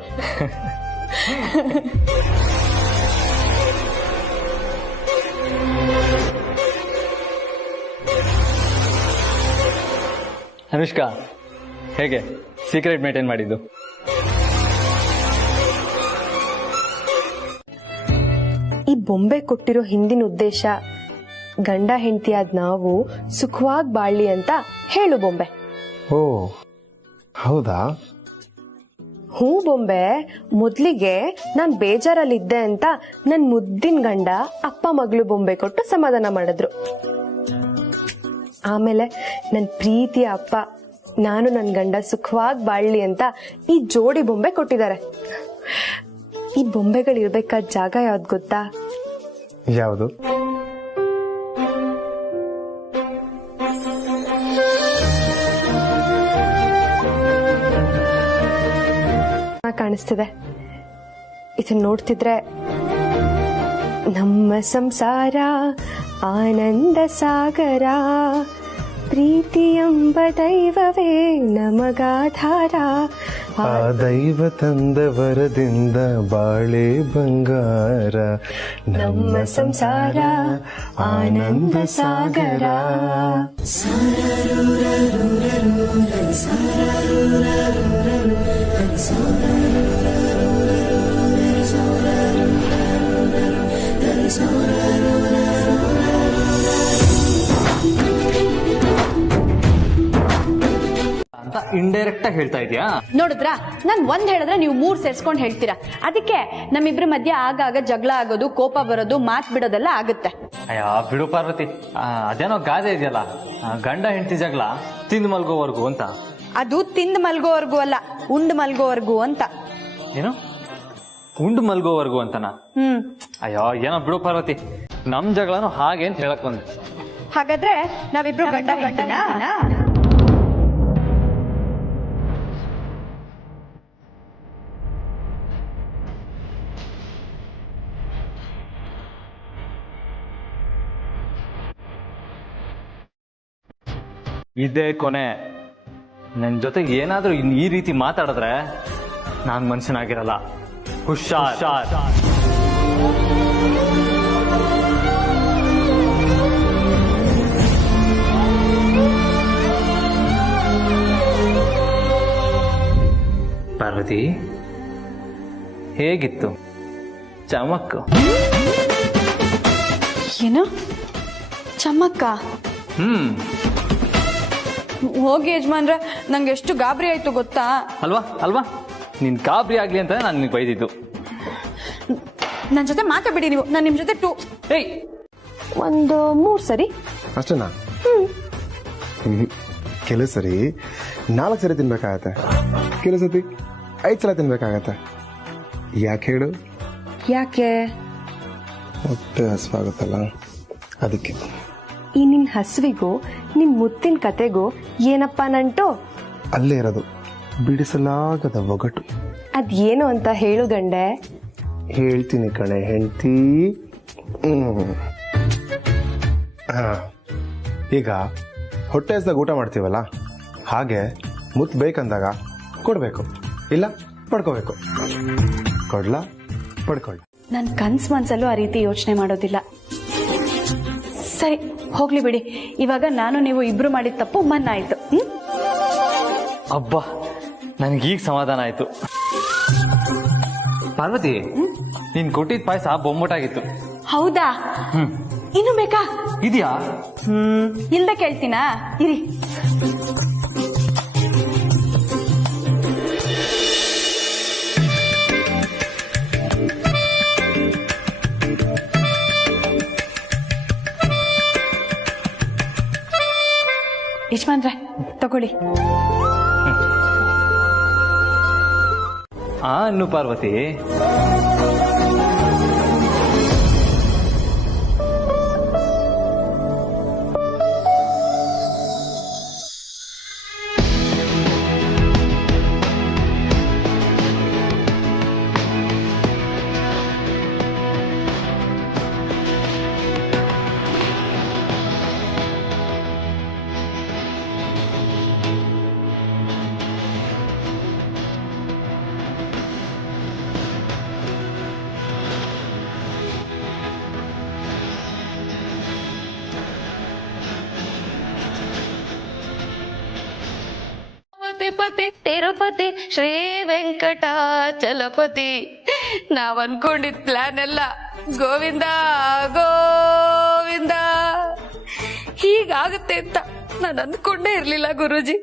ಅನುಷ್ಕಾ, ಹೇಗೆ ಸೀಕ್ರೆಟ್ ಮೇಂಟೈನ್ ಮಾಡಿದ್ದು? ಈ ಬೊಂಬೆ ಕೊಟ್ಟಿರೋ ಹಿಂದಿನ ಉದ್ದೇಶ ಗಂಡ ಹೆಂಡತಿಯಾದ ನಾವು ಸುಖವಾಗಿ ಬಾಳ್ಲಿ ಅಂತ ಹೇಳು ಬೊಂಬೆ. ಓ ಹೌದಾ? ಹೂ ಬೊಂಬೆ, ಮೊದ್ಲಿಗೆ ನಾನ್ ಬೇಜಾರಲ್ಲಿದ್ದೆ ಅಂತ ನನ್ ಮುದ್ದಿನ ಗಂಡ ಅಪ್ಪ ಮಗಳು ಬೊಂಬೆ ಕೊಟ್ಟು ಸಮಾಧಾನ ಮಾಡಿದ್ರು. ಆಮೇಲೆ ನನ್ ಪ್ರೀತಿಯ ಅಪ್ಪ ನಾನು ನನ್ ಗಂಡ ಸುಖವಾಗಿ ಬಾಳ್ಲಿ ಅಂತ ಈ ಜೋಡಿ ಬೊಂಬೆ ಕೊಟ್ಟಿದ್ದಾರೆ. ಈ ಬೊಂಬೆಗಳಿರ್ಬೇಕಾದ ಜಾಗ ಯಾವ್ದು ಗೊತ್ತಾ? ಯಾವುದು? ಕಾಣಿಸ್ತಿದೆ. ಇದನ್ನ ನೋಡ್ತಿದ್ರೆ ನಮ್ಮ ಸಂಸಾರ ಆನಂದ ಸಾಗರ, ಪ್ರೀತಿ ಎಂಬ ದೈವವೇ ನಮಗಾಧಾರ, ಆ ದೈವ ತಂದ ವರದಿಂದ ಬಾಳೆ ಬಂಗಾರ, ನಮ್ಮ ಸಂಸಾರ ಆನಂದ ಸಾಗರ. ಅಂತ ಇಂಡೈರೆಕ್ಟ್ ಆಗಿ ಹೇಳ್ತಾ ಇದೀಯಾ? ನೋಡಿದ್ರಾ, ನಾನ್ ಒಂದ್ ಹೇಳಿದ್ರೆ ನೀವು ಮೂರ್ ಸೇರ್ಸ್ಕೊಂಡ್ ಹೇಳ್ತೀರಾ. ಅದಕ್ಕೆ ನಮ್ಮಿಬ್ರ ಮಧ್ಯೆ ಆಗಾಗ ಜಗಳ ಆಗೋದು, ಕೋಪ ಬರೋದು, ಮಾತ್ ಬಿಡೋದೆಲ್ಲ ಆಗುತ್ತೆ. ಅಯ್ಯ ಬಿಡು ಪಾರ್ವತಿ, ಅದೇನೋ ಗಾದೆ ಇದೆಯಲ್ಲ, ಗಂಡ ಹೆಂಡತಿ ಜಗಳ ತಿಂದು ಮಲ್ಗೋವರೆಗೂ ಅಂತ. ಅದು ತಿಂದ್ ಮಲ್ಗೋವರ್ಗೂ ಅಲ್ಲ, ಉಂಡ್ ಮಲ್ಗೋವರ್ಗೂ ಅಂತ. ಏನು ಉಂಡು ಮಲ್ಗೋವರೆಗೂ ಅಂತನಾ? ಅಯ್ಯೋ ಏನೋ ಬಿಡು ಪಾರ್ವತಿ, ನಮ್ ಜಗಳನು ಹಾಗೆ ಅಂತ ಹೇಳಕ್ ಬಂದೆ. ಹಾಗಾದ್ರೆ ನಾವಿಬ್ರು ಗಂಡ ಹೆಂಡತಿನಾ? ಇದೇ ಕೊನೆ. ನನ್ನ ಜೊತೆಗೆ ಏನಾದ್ರೂ ಈ ರೀತಿ ಮಾತಾಡಿದ್ರೆ ನಾನ್ ಮನುಷ್ಯನಾಗಿರಲ್ಲ. ಹುಷಾರ್. ಪಾರ್ವತಿ, ಹೇಗಿತ್ತು ಚಮಕ್. ಏನು ಚಮ್ಮಕ್ಕ? ಹೋಗಿ ಯಜಮಾನ್ರೆ, ನಂಗೆ ಎಷ್ಟು ಗಾಬರಿ ಆಯ್ತು ಗೊತ್ತಾ? ಅಲ್ವಾ ನಿನ್ ಗಾಬರಿ ಆಗ್ಲಿ ಅಂತ ನಾನು ನಿನ್ಗೆ ಬೈದಿದ್ದು. ನನ್ನ ಜೊತೆ ಮಾತಾಡ್ಬಿಡಿ ನೀವು, ನಾನು ನಿಮ್ ಜೊತೆ ಏಯ್ ಒಂದು 3 ಸರಿ ಅಷ್ಟೇನಾ? ಕೆಲವು ಸರಿ 4 ಸರಿ ತಿನ್ಬೇಕಾಗತ್ತೆ, ಕೆಲವು ಸತಿ 5 ಸಲ ತಿನ್ಬೇಕಾಗತ್ತೆ. ಯಾಕೆ ಹೇಳು? ಯಾಕೆ? ಹೊಟ್ಟೆ ಹಸುವಾಗುತ್ತಲ್ಲ ಅದಕ್ಕೆ. ಈ ನಿನ್ ಹಸುವಿಗೂ ನಿನ್ ಮುತ್ತಿನ ಕತೆಗೂ ಏನಪ್ಪ ನಂಟು? ಅಲ್ಲೇ ಇರೋದು ಬಿಡಿಸಲಾಗದ ಒಗಟು. ಅದೇನು ಅಂತ ಹೇಳು ಗಂಡೆ. ಹೇಳ್ತೀನಿ ಕಣೆ ಹೆಂಡತಿ. ಈಗ ಹೊಟ್ಟೆ ಹಸ್ದಾಗ ಊಟ ಮಾಡ್ತೀವಲ್ಲ, ಹಾಗೆ ಮುತ್ತು ಬೇಕಂದಾಗ ಕೊಡ್ಬೇಕು, ಇಲ್ಲ ಪಡ್ಕೋಬೇಕು. ಕೊಡ್ಲಾ ಪಡ್ಕೊಳ್ಳ. ನನ್ ಕನ್ಸ್ ಮನ್ಸಲ್ಲೂ ಆ ರೀತಿ ಯೋಚನೆ ಮಾಡೋದಿಲ್ಲ. ಸರಿ ಹೋಗ್ಲಿ ಬಿಡಿ, ಇವಾಗ ನಾನು ನೀವು ಇಬ್ರು ಮಾಡಿದ ತಪ್ಪು ಮನ್ನಾಯ್ತು. ಅಬ್ಬಾ ನನಗೀಗ ಸಮಾಧಾನ ಆಯ್ತು. ಪಾರ್ವತಿ, ನೀನ್ ಕೊಟ್ಟಿದ್ ಪಾಯಸ ಬೊಮ್ಮಟಾಗಿತ್ತು. ಹೌದಾ? ಇನ್ನು ಬೇಕಾ? ಇದೆಯಾ? ಇಲ್ದ ಕೇಳ್ತೀನಾ, ಇರಿ. ಯಜಮಾನ್ರೆ ತಗೊಳ್ಳಿ. ಅನ್ನು ಪಾರ್ವತಿ, ಪತಿ ತಿರುಪತಿ ಶ್ರೀ ವೆಂಕಟಾಚಲಪತಿ. ನಾವ್ ಅನ್ಕೊಂಡಿದ್ ಪ್ಲಾನ್ ಎಲ್ಲ ಗೋವಿಂದ ಗೋವಿಂದ ಹೀಗಾಗುತ್ತೆ ಅಂತ ನಾನು ಅನ್ಕೊಂಡೇ ಇರ್ಲಿಲ್ಲ ಗುರೂಜಿ.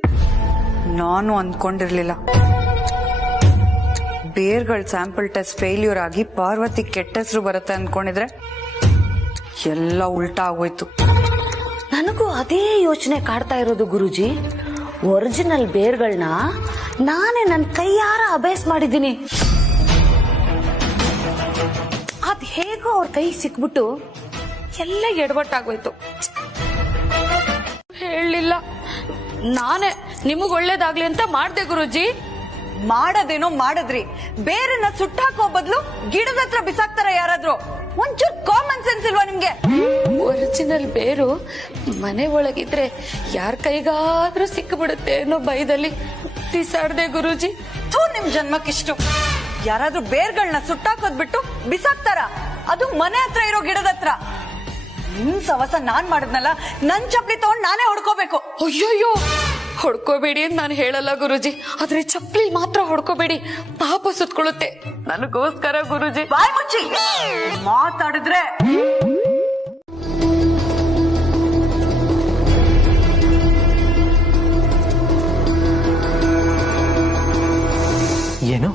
ನಾನು ಅನ್ಕೊಂಡಿರ್ಲಿಲ್ಲ. ಬೇರ್ಗಳ ಸ್ಯಾಂಪಲ್ ಟೆಸ್ಟ್ ಫೇಲ್ಯೂರ್ ಆಗಿ ಪಾರ್ವತಿ ಕೆಟ್ಟ ಹೆಸರು ಬರುತ್ತೆ ಅನ್ಕೊಂಡಿದ್ರೆ ಎಲ್ಲ ಉಲ್ಟಾ ಆಗೋಯ್ತು. ನನಗೂ ಅದೇ ಯೋಚನೆ ಕಾಡ್ತಾ ಇರೋದು ಗುರೂಜಿ. ಒರಿಜಿನಲ್ ಬೇರ್ಗಳನ್ನ ನಾನೇ ನನ್ನ ಕೈಯಾರ ಅಭ್ಯಾಸ ಮಾಡಿದ್ದೀನಿ. ಅದ್ ಹೇಗೋ ಅವ್ರ ಕೈ ಸಿಕ್ಬಿಟ್ಟು ಎಲ್ಲ ಎಡವಟ್ಟಾಗೋಯ್ತು. ಹೇಳಲಿಲ್ಲ, ನಾನೇ ನಿಮಗ್ ಒಳ್ಳೇದಾಗ್ಲಿ ಅಂತ ಮಾಡ್ದೆ ಗುರೂಜಿ. ಮಾಡೋದೇನೋ ಮಾಡಿದ್ರಿ, ಬೇರನ್ನ ಸುಟ್ಟಾಕೋ ಬದಲು ಗಿಡದ ಹತ್ರ ಬಿಸಾಕ್ತಾರ ಯಾರಾದ್ರೂ? ಒಂಚೂರು ಕಾಮನ್ ಸೆನ್ಸ್ ಇಲ್ವಾ ನಿಮ್ಗೆ? ಒರಿಜಿನಲ್ ಬೇರು ಮನೆ ಒಳಗಿದ್ರೆ ಯಾರ ಕೈಗಾದ್ರೂ ಸಿಕ್ಕಿಬಿಡುತ್ತೆ ಅನ್ನೋ ಭಯದಲ್ಲಿ ಬಿಸಾಡ್ದೆ ಗುರೂಜಿ. ನಿಮ್ ಜನ್ಮಕ್ಕಿಷ್ಟು. ಯಾರಾದ್ರೂ ಬೇರ್ಗಳನ್ನ ಸುಟ್ಟಾಕೋದ್ ಬಿಟ್ಟು ಬಿಸಾಕ್ತಾರ, ಅದು ಮನೆ ಹತ್ರ ಇರೋ ಗಿಡದ ಹತ್ರ. ನಿಮ್ ಸವಸ ನಾನ್ ಮಾಡಿದ್ನಲ್ಲ, ನನ್ ಚಪ್ಲಿ ತಗೊಂಡ್ ನಾನೇ ಹೊಡ್ಕೋಬೇಕು. ಅಯ್ಯೋಯ್ಯೋ, ಹೊಡ್ಕೋಬೇಡಿ ಅಂತ ನಾನು ಹೇಳಲ್ಲ ಗುರೂಜಿ, ಆದ್ರೆ ಚಪ್ಪಲಿ ಮಾತ್ರ ಹೊಡ್ಕೋಬೇಡಿ, ಪಾಪ ಸುತ್ಕೊಳ್ಳುತ್ತೆ. ನನಗೋಸ್ಕರ ಗುರೂಜಿ. ಬಾಯ್ ಮುಚ್ಚಿ ಮಾತಾಡಿದ್ರೆ ಏನು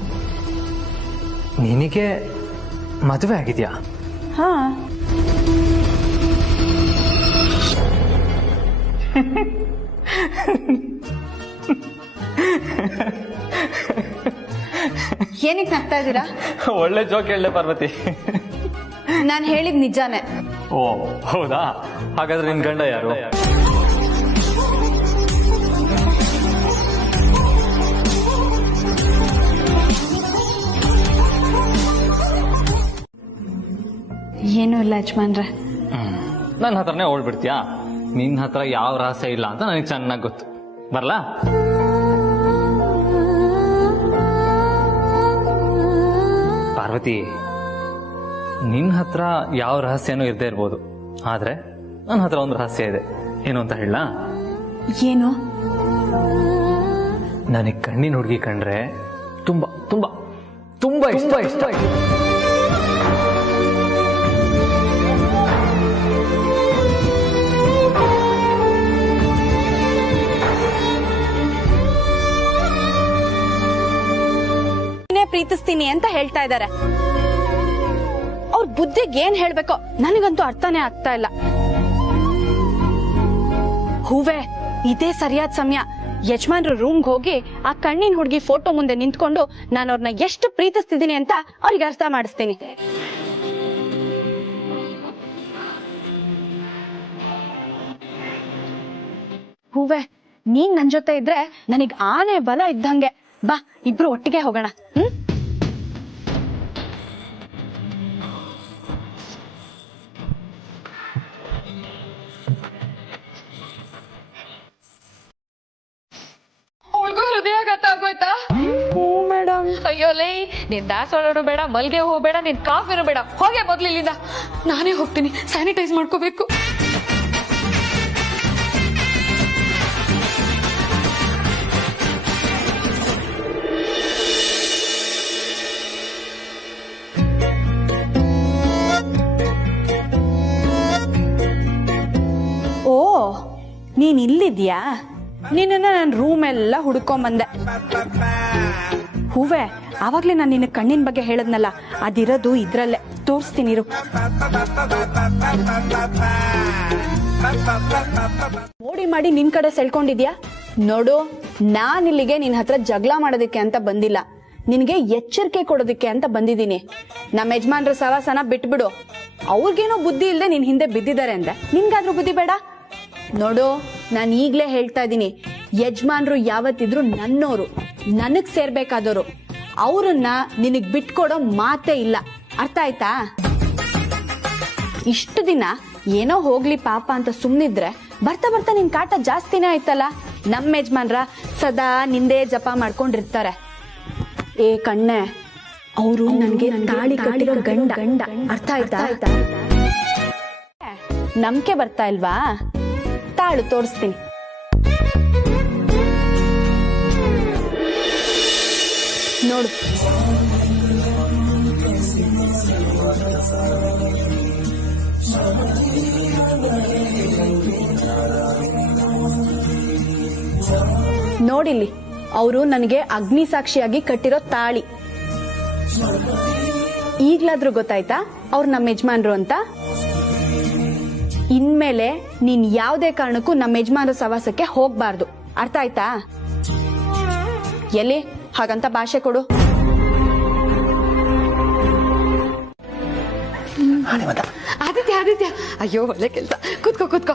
ನಿನಗೆ ಮದುವೆ ಆಗಿದ್ಯಾ? ಹಾ. ಏನಕ್ಕೆ ನಗ್ತಾ ಇದ್ದೀರಾ? ಒಳ್ಳೆ ಜೋಕ್ ಹೇಳಲೆ ಪಾರ್ವತಿ. ನಾನು ಹೇಳಿದ್ ನಿಜಾನೇ. ಓ ಹೌದಾ? ಹಾಗಾದ್ರೆ ನಿನ್ ಗಂಡ ಯಾರು? ಏನೂ ಇಲ್ಲ ಯಜಮಾನ್ರೆ. ನನ್ನ ಹತ್ರನೇ ಓಡ್ಬಿಡ್ತೀಯಾ? ನಿನ್ನ ಹತ್ರ ಯಾವ ರಹಸ್ಯ ಇಲ್ಲ ಅಂತ ನನಗೆ ಚೆನ್ನಾಗಿ ಗೊತ್ತು. ಬರ್ಲಾ? ಪಾರ್ವತಿ, ನಿನ್ನ ಹತ್ರ ಯಾವ ರಹಸ್ಯನೂ ಇರದೇ ಇರ್ಬೋದು, ಆದ್ರೆ ನನ್ನ ಹತ್ರ ಒಂದು ರಹಸ್ಯ ಇದೆ. ಏನು ಅಂತ ಹೇಳ? ಏನು? ನನಗೆ ಕಣ್ಣಿನ ಹುಡುಗಿ ಕಂಡ್ರೆ ತುಂಬಾ ತುಂಬಾ ತುಂಬಾ ಇಷ್ಟ. ಪ್ರೀತಿಸ್ತೀನಿ ಅಂತ ಹೇಳ್ತಾ ಇದ್ದಾರೆ. ಅವ್ರ ಬುದ್ಧಿಗೆ ಏನ್ ಹೇಳ್ಬೇಕೋ ನನಗಂತೂ ಅರ್ಥನೇ ಆಗ್ತಾ ಇಲ್ಲ. ಹೂವೆ, ಇದೇ ಸರಿಯಾದ ಸಮಯ. ಯಜಮಾನ್ರ ರೂಮ್ಗೆ ಹೋಗಿ ಆ ಕಣ್ಣಿನ ಹುಡುಗಿ ಫೋಟೋ ಮುಂದೆ ನಿಂತ್ಕೊಂಡು ನಾನು ಅವ್ರನ್ನ ಎಷ್ಟು ಪ್ರೀತಿಸ್ತಿದ್ದೀನಿ ಅಂತ ಅವ್ರಿಗೆ ಅರ್ಥ ಮಾಡಿಸ್ತೀನಿ. ಹೂವೆ, ನೀನ್ ನನ್ ಜೊತೆ ಇದ್ರೆ ನನಗ್ ಆನೆ ಬಲ ಇದ್ದಂಗೆ. ಬಾ, ಇಬ್ರು ಒಟ್ಟಿಗೆ ಹೋಗೋಣ. ಹೃದಯಾಘಾತ ಆಗೋಯ್ತಾ? ಮೇಡಮ್, ಅಯ್ಯೋ ಲೇ, ನೀನ್ ದಾಸವಾಳನು ಬೇಡ, ಮಲ್ಗೆ ಹೂ ಬೇಡ, ನೀನ್ ಕಾಫಿನೂ ಬೇಡ. ಹೋಗೇ ಮೊದ್ಲು ಇಲ್ಲಿಂದ. ನಾನೇ ಹೋಗ್ತೀನಿ, ಸ್ಯಾನಿಟೈಸ್ ಮಾಡ್ಕೋಬೇಕು. ಓ, ನೀನ್ ಇಲ್ಲಿದ್ಯಾ? ನಿನ್ನ ನನ್ನ ರೂಮ್ ಎಲ್ಲ ಹುಡ್ಕೊಂಬಂದೆ. ಹೂವೆ, ಆವಾಗ್ಲೇ ನಾನು ನಿನ್ನ ಕಣ್ಣಿನ ಬಗ್ಗೆ ಹೇಳದ್ನಲ್ಲ, ಅದಿರೋದು ಇದ್ರಲ್ಲೇ. ತೋರಿಸ್ತೀನಿರು. ಮೋಡಿ ಮಾಡಿ ನಿನ್ ಕಡೆ ಸೆಳ್ಕೊಂಡಿದ್ಯಾ ನೋಡು. ನಾನಿಲ್ಲಿಗೆ ನಿನ್ ಹತ್ರ ಜಗಳ ಮಾಡೋದಕ್ಕೆ ಅಂತ ಬಂದಿಲ್ಲ, ನಿನ್ಗೆ ಎಚ್ಚರಿಕೆ ಕೊಡೋದಕ್ಕೆ ಅಂತ ಬಂದಿದ್ದೀನಿ. ನಮ್ಮ ಯಜಮಾನ್ರ ಸವಾಸನ ಬಿಟ್ಬಿಡು. ಅವ್ರಿಗೇನೋ ಬುದ್ಧಿ ಇಲ್ದೆ ನಿನ್ ಹಿಂದೆ ಬಿದ್ದಿದ್ದಾರೆ ಅಂದ್ರೆ ನಿನ್ಗಾದ್ರೂ ಬುದ್ಧಿ ಬೇಡ? ನೋಡು, ನಾನು ಈಗ್ಲೇ ಹೇಳ್ತಾ ಇದ್ದೀನಿ, ಯಜಮಾನ್ರು ಯಾವತ್ತಿದ್ರು ನನ್ನೋರು, ನನಗ್ ಸೇರ್ಬೇಕಾದವರು. ಅವ್ರನ್ನ ನಿನಗ್ ಬಿಟ್ಕೊಡೋ ಮಾತೇ ಇಲ್ಲ. ಅರ್ಥ ಆಯ್ತಾ? ಇಷ್ಟು ದಿನ ಏನೋ ಹೋಗ್ಲಿ ಪಾಪ ಅಂತ ಸುಮ್ನಿದ್ರೆ ಬರ್ತಾ ಬರ್ತಾ ನಿನ್ ಕಾಟ ಜಾಸ್ತಿನೇ ಆಯ್ತಲ್ಲ. ನಮ್ಮ ಯಜಮಾನ್ರ ಸದಾ ನಿಂದೇ ಜಪ ಮಾಡ್ಕೊಂಡಿರ್ತಾರೆ. ಏ ಕಣ್ಣೆ, ಅವರು ನನ್ಗೆ ತಾಳಿ ಕಟ್ಟಿರೋ ಗಂಡ. ಅರ್ಥ ಆಯ್ತಾ? ನಂಬಿಕೆ ಬರ್ತಾ ಇಲ್ವಾ? ತಾಳು, ತೋರಿಸ್ತೀನಿ. ನೋಡು. ನೋಡಿಲ್ಲಿ, ಅವರು ನನಗೆ ಅಗ್ನಿ ಸಾಕ್ಷಿಯಾಗಿ ಕಟ್ಟಿರೋ ತಾಳಿ. ಈಗ್ಲಾದ್ರೂ ಗೊತ್ತಾಯ್ತಾ ಅವ್ರು ನಮ್ಮ ಯಜಮಾನ್ರು ಅಂತ? ಇನ್ಮೇಲೆ ನೀನ್ ಯಾವುದೇ ಕಾರಣಕ್ಕೂ ನಮ್ಮ ಯಜಮಾನ್ರ ಸವಾಸಕ್ಕೆ ಹೋಗ್ಬಾರ್ದು. ಅರ್ಥ ಆಯ್ತಾ? ಎಲ್ಲಿ ಹಾಗಂತ ಭಾಷೆ ಕೊಡು. ಆದಿತ್ಯ, ಅಯ್ಯೋ ಒಳ್ಳೆ ಕೆಲ್ಸ. ಕೂತ್ಕೋ.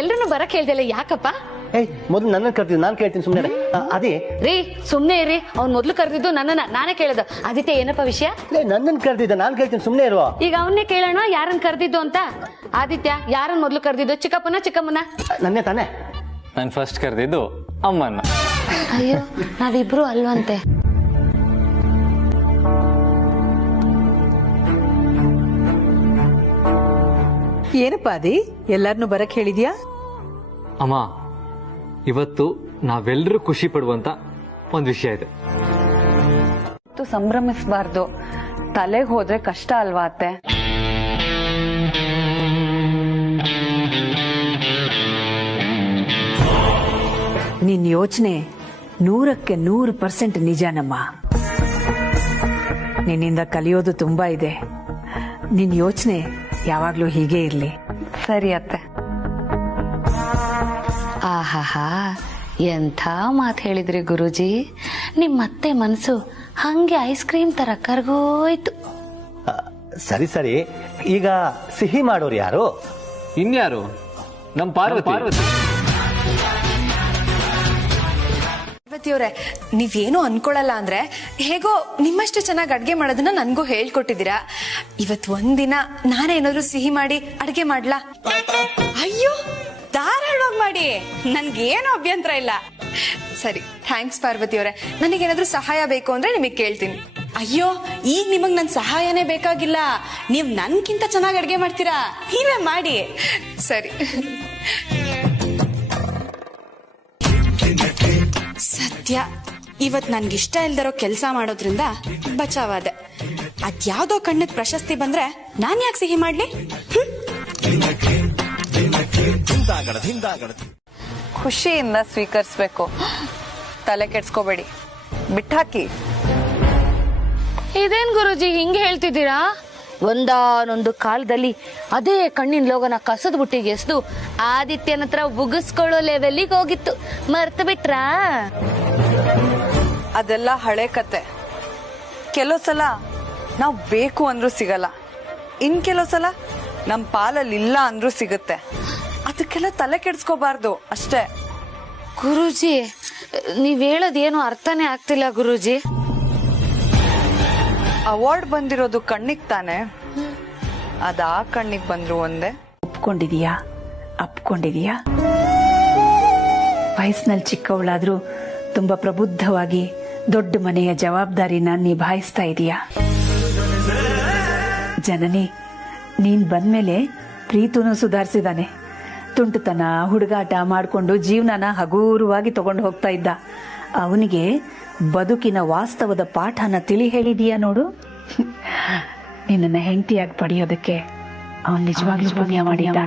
ಎಲ್ರನ್ನೂ ಬರಕ್ ಹೇಳ್ದಲ್ಲ, ಯಾಕಪ್ಪ? ಮೊದಲು ನನ್ನ ಕರ್ತಿದ್ದು, ನಾನು ಕೇಳ್ತೀನಿ ಸುಮ್ಮನೆ. ಅದೇ ರೀ, ಸುಮ್ನೆ ಇರಿ. ಅವ್ನ್ ಮೊದ್ಲು ಕರೆದಿದ್ದು ನಾನೇ ಕೇಳದ. ಆದಿತ್ಯ, ಏನಪ್ಪ ವಿಷಯ? ನನ್ನನ್ನು ಕರ್ತಿದ್ದ, ನಾನು ಕೇಳ್ತೀನಿ ಸುಮ್ಮನೆ ಇರುವ. ಈಗ ಅವನ್ನೇ ಕೇಳೋಣ, ಯಾರನ್ನ ಕರೆದಿದ್ದು ಅಂತ. ಆದಿತ್ಯ, ಯಾರನ್ನ ಮೊದ್ಲು ಕರೆದಿದ್ದು? ಚಿಕ್ಕಮ್ಮನ? ನನ್ನೇ ತಾನೆ. ನಾನು ಫಸ್ಟ್ ಕರೆದಿದ್ದು ಅಮ್ಮನ್ನ. ಅಯ್ಯೋ, ನಾವಿಬ್ರು ಅಲ್ವಂತೆ. ಏನಪ್ಪ ಅದಿ, ಎಲ್ಲಾರ್ನು ಬರಕ್ ಹೇಳಿದ್ಯಾ? ಅಮ್ಮ, ಇವತ್ತು ನಾವೆಲ್ಲರೂ ಖುಷಿ ಪಡುವಂತ ಒಂದು ವಿಷಯ ಇದೆ. ಸಂಭ್ರಮಿಸಬಾರ್ದು, ತಲೆಗೆ ಹೋದ್ರೆ ಕಷ್ಟ ಅಲ್ವಾ ಅತ್ತೆ? ನಿನ್ ಯೋಚನೆ 100% ನಿಜನಮ್ಮ. ನಿನ್ನಿಂದ ಕಲಿಯೋದು ತುಂಬಾ ಇದೆ. ನಿನ್ ಯೋಚನೆ ಯಾವಾಗ್ಲೂ ಹೀಗೆ ಇರ್ಲಿ. ಸರಿ ಅತ್ತೆ. ಆಹಾಹಾ, ಎಂಥ ಮಾತು ಹೇಳಿದ್ರಿ ಗುರುಜಿ. ನಿಮ್ಮತ್ತೆ ಮನಸ್ಸು ಹಂಗೆ ಐಸ್ ಕ್ರೀಮ್ ತರ ಕರ್ಗೋಯ್ತು. ಸರಿ, ಈಗ ಸಿಹಿ ಮಾಡೋರು ಯಾರು? ಇನ್ಯಾರು? ನಮ್ ಪಾರ್ವತಿ. ಪಾರ್ವತಿಯವರೇ, ನೀವೇನು ಅನ್ಕೊಳಲ್ಲ ಅಂದ್ರೆ ಹೇಗೋ ನಿಮ್ಮಷ್ಟು ಚೆನ್ನಾಗಿ ಅಡ್ಗೆ ಮಾಡೋದನ್ನ ನನ್ಗೂ ಹೇಳ್ಕೊಟ್ಟಿದ್ದೀರಾ. ಇವತ್ ಒಂದಿನ ನಾನೇ ಏನಾದ್ರು ಸಿಹಿ ಮಾಡಿ ಅಡ್ಗೆ ಮಾಡ್ಲಾ? ಅಯ್ಯೋ, ಧಾರಾಳವಾಗಿ ಮಾಡಿ, ನನ್ಗೇನು ಅಭ್ಯಂತರ ಇಲ್ಲ. ಸರಿ, ಥ್ಯಾಂಕ್ಸ್ ಪಾರ್ವತಿಯವರೇ. ನನಗೇನಾದ್ರೂ ಸಹಾಯ ಬೇಕು ಅಂದ್ರೆ ನಿಮಗ್ ಕೇಳ್ತೀನಿ. ಅಯ್ಯೋ, ಈಗ ನಿಮಗ್ ನನ್ ಸಹಾಯನೇ ಬೇಕಾಗಿಲ್ಲ. ನೀವ್ ನನ್ಕಿಂತ ಚೆನ್ನಾಗಿ ಅಡ್ಗೆ ಮಾಡ್ತೀರಾ, ನೀವೇ ಮಾಡಿ. ಸರಿ. ಸತ್ಯ, ಇವತ್ ನನ್ಗಿಷ್ಟ ಇಲ್ದಿರೋ ಕೆಲ್ಸ ಮಾಡೋದ್ರಿಂದ ಬಚಾವಾದೆ. ಅದ್ಯಾವ್ದೋ ಕಣ್ಣಕ್ ಪ್ರಶಸ್ತಿ ಬಂದ್ರೆ ನಾನ್ ಯಾಕೆ ಸಿಹಿ ಮಾಡ್ಲಿ? ಖುಷಿಯಿಂದ ಸ್ವೀಕರಿಸ್ಬೇಕು, ತಲೆ ಕೆಡ್ಸ್ಕೋಬೇಡಿ, ಬಿಟ್ಟಾಕಿ. ಇದೇನ್ ಗುರುಜಿ ಹಿಂಗೆ ಹೇಳ್ತಿದ್ದೀರಾ? ಒಂದಾನೊಂದು ಕಾಲದಲ್ಲಿ ಅದೇ ಕಣ್ಣಿನ ಲೋಗನ ಕಸದ ಬುಟ್ಟಿಗೆ ಎಸ್ದು ಆದಿತ್ಯನ ಹತ್ರ ಉಗಿಸ್ಕೊಳ್ಳೋ ಲೆವೆಲ್ಲಿಗೆ ಹೋಗಿತ್ತು, ಮರ್ತು ಬಿಟ್ರಾ? ಅದೆಲ್ಲ ಹಳೆ ಕತೆ. ಕೆಲವು ಸಲ ನಾವು ಬೇಕು ಅಂದ್ರೂ ಸಿಗಲ್ಲ, ಇನ್ ಕೆಲವು ಸಲ ನಮ್ ಪಾಲಲ್ಲಿ ಇಲ್ಲ ಅಂದ್ರೂ ಸಿಗುತ್ತೆ. ಅದಕ್ಕೆಲ್ಲ ತಲೆ ಕೆಡ್ಸ್ಕೋಬಾರ್ದು ಅಷ್ಟೇ. ಗುರೂಜಿ, ನೀವ್ ಹೇಳೋದೇನು ಅರ್ಥನೇ ಆಗ್ತಿಲ್ಲ ಗುರೂಜಿ. ಅವಾರ್ಡ್ ಬಂದಿರೋದು ಕಣ್ಣಿಗೆ ತಾನೆ, ಅದ ಆ ಕಣ್ಣಿಗೆ ಬಂದ್ರು ಒಂದೇ. ಅಪ್ಕೊಂಡಿದೀಯಾ? ವಯಸ್ಸಿನಲ್ಲಿ ಚಿಕ್ಕವಳಾದ್ರೂ ತುಂಬಾ ಪ್ರಬುದ್ಧವಾಗಿ ದೊಡ್ಡ ಮನೆಯ ಜವಾಬ್ದಾರಿನ ನಿಭಾಯಿಸ್ತಾ ಇದೀಯಾ? ಜನನಿ, ನೀನ್ ಬಂದ್ಮೇಲೆ ಪ್ರೀತುನು ಸುಧಾರಿಸಿದಾನೆ. ತುಂಟತನ ಹುಡುಗಾಟ ಮಾಡ್ಕೊಂಡು ಜೀವನನ ಹಗೂರವಾಗಿ ತಗೊಂಡು ಹೋಗ್ತಾ ಇದ್ದ. ಅವನಿಗೆ ಬದುಕಿನ ವಾಸ್ತವದ ಪಾಠನ ತಿಳಿ ಹೇಳಿದೀಯಾ ನೋಡು. ನಿನ್ನನ್ನು ಹೆಂಡತಿಯಾಗಿ ಪಡೆಯೋದಕ್ಕೆ ಅವನು ನಿಜವಾಗ್ಲೂ ಪುಣ್ಯ ಮಾಡಿದ್ದ.